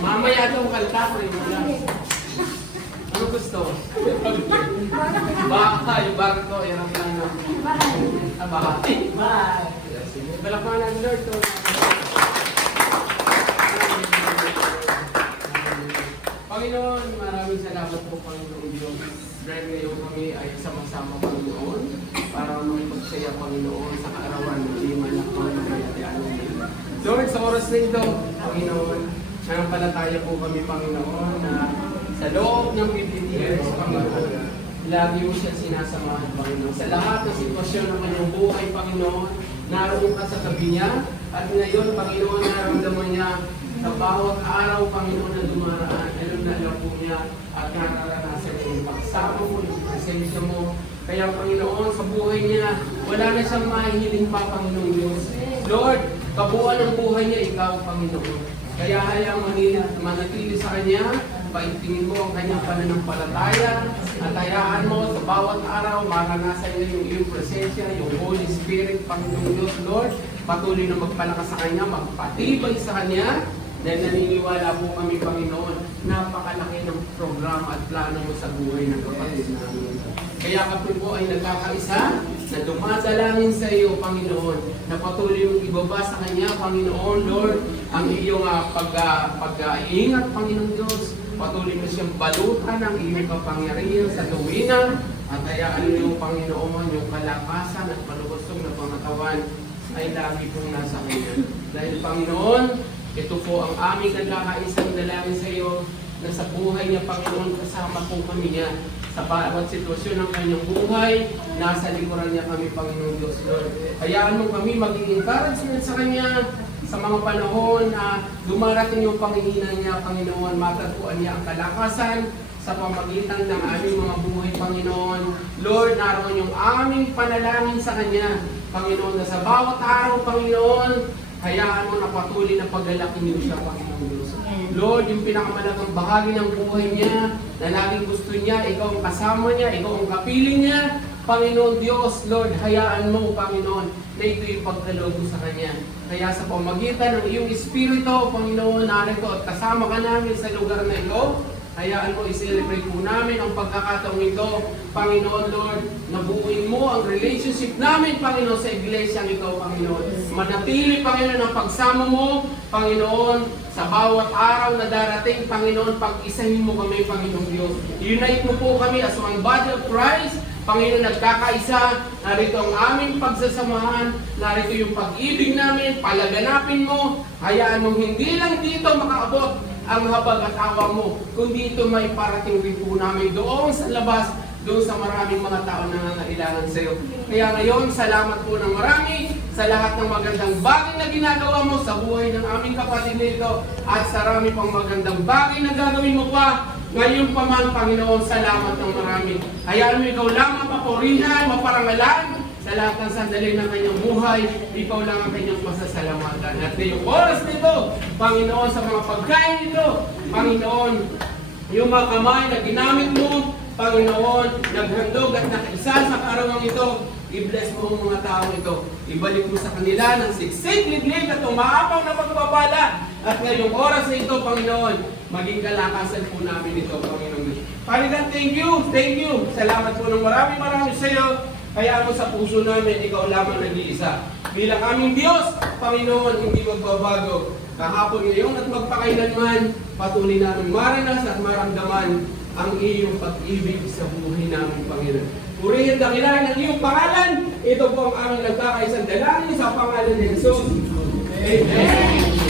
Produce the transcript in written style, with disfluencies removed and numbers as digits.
Mamaya itong kanta ko rin wala. Ano gusto? Baka, yung barko, hirap lang na. Baka. Bye! Sige, balakman ang Lord. Panginoon, maraming salamat po, Panginoon Diyos. Dahil ngayon kami ay sama-sama, Panginoon, para makipagsaya, Panginoon, sa kaarawan ng lima na pangkayatian namin. Lord, sa oras na ito, Panginoon, nangampalataya po kami, Panginoon, na sa loob ng 15 years, Panginoon, lagi mo siya sinasamahan, Panginoon. Sa lahat ng sitwasyon ng kanyang buhay, Panginoon, naroon ka sa tabi niya, at ngayon, Panginoon, naramdaman niya sa bawat araw, Panginoon, na dumaraan, alam na alam po niya at nararanasan niya yung pagsama mo, yung presensya mo. Kaya, Panginoon, sa buhay niya, wala na siyang mahihiling pa, Panginoon Diyos. Lord, kabuuan ng buhay niya, ikaw, Panginoon. Kaya hayang manatili sa kanya, paigtingin mo ang kanyang pananampalataya, at hayaan mo sa bawat araw, maranasan niya yung iyong presensya, yung Holy Spirit, Panginoon Diyos, Lord. Patuloy na magpalakas sa kanya, magpatibay sa kanya, dahil naniniwala po kami, Panginoon, napakalaki ng programa at plano mo sa buhay ng kapatid namin. Kaya kami po ay nagkakaisa na dumadalangin sa iyo, Panginoon, na patuloy mong ibaba sa kanya, Panginoon, Lord, ang iyong pag-iingat, Panginoon Diyos. Patuloy mo siyang balutan ng iyong kapangyarihan sa tuwina, at hayaan niyo, Panginoon, yung kalakasan at malubosong na pangatawan ay lagi pong nasa kanya. Dahil, Panginoon, ito po ang aming nagkakaisang dalangin sa iyo, na sa buhay niya, Panginoon, kasama po kami niya. Sa bawat sitwasyon ng kanyang buhay, nasa likuran niya kami, Panginoon Diyos, Lord. Hayaan mo kami maging encouragement sa kanya sa mga panahon na dumarating yung Panginoon niya, Panginoon, matagpuan niya ang kalakasan sa pamagitan ng aming mga buhay, Panginoon. Lord, naroon yung aming panalangin sa kanya, Panginoon, na sa bawat araw, Panginoon, hayaan mo na patuloy na paglalakin niyo siya, Panginoon Diyos. Lord, yung pinakamalagang bahagi ng buhay niya, na laging gusto niya, ikaw ang kasama niya, ikaw ang kapiling niya, Panginoon Diyos, Lord, hayaan mo, Panginoon, na ito yung pagkaloob mo sa kanya. Kaya sa pamagitan ng iyong Espiritu, Panginoon, narito at kasama ka namin sa lugar na ito, hayaan mo, i-celebrate po namin ang pagkakataong ito, Panginoon, Lord, nabuuin mo ang relationship namin, Panginoon, sa iglesia ng ikaw, Panginoon. Manatili, Panginoon, ang pagsama mo, Panginoon, sa bawat araw na darating, Panginoon, pag-isahin mo kami, Panginoon Diyos. Unite mo po kami as one body of Christ, Panginoon, nagkakaisa, narito ang aming pagsasamahan, narito yung pag-ibig namin, palaganapin mo, hayaan mong hindi lang dito makaabot ang habag at awa mo, kundi ito may parating rin po namin doon sa labas, doon sa maraming mga tao na nangangailangan sa iyo. Kaya ngayon, salamat po ng marami sa lahat ng magandang bagay na ginagawa mo sa buhay ng aming kapatid nito, at sa marami pang magandang bagay na gagawin mo pa. Ngayon pa man, Panginoon, salamat ng marami. Hayaan mo ikaw lamang papurihan, maparangalan sa lahat ng sandali ng kanyang buhay. Ikaw lang ang kanyang masasalamatan. At ngayong oras nito, Panginoon, sa mga pagkain nito, Panginoon, yung mga kamay na ginamit mo, Panginoon, naghandog at nakaisa sa karawang ito, i-bless mo ang mga tao ito. Ibalik mo sa kanila ng siksik, liglig at umaapang na pagpapala. At ngayong oras na ito, Panginoon, maging kalakasan po namin ito, Panginoon. Panginoon, thank you, thank you. Salamat po ng marami sa iyo. Kaya mo sa puso namin, ikaw lamang nag-iisa. Bilang aming Diyos, Panginoon, hindi magbabago. Kahapon, ngayon at magpakailanman, patuloy namin maranas at maramdaman ang iyong pag-ibig sa buhay namin, Panginoon. Purihin dakilahin ang iyong pangalan. Ito po ang aming nagkakaisang dalangin sa pangalan ni Jesus. Amen.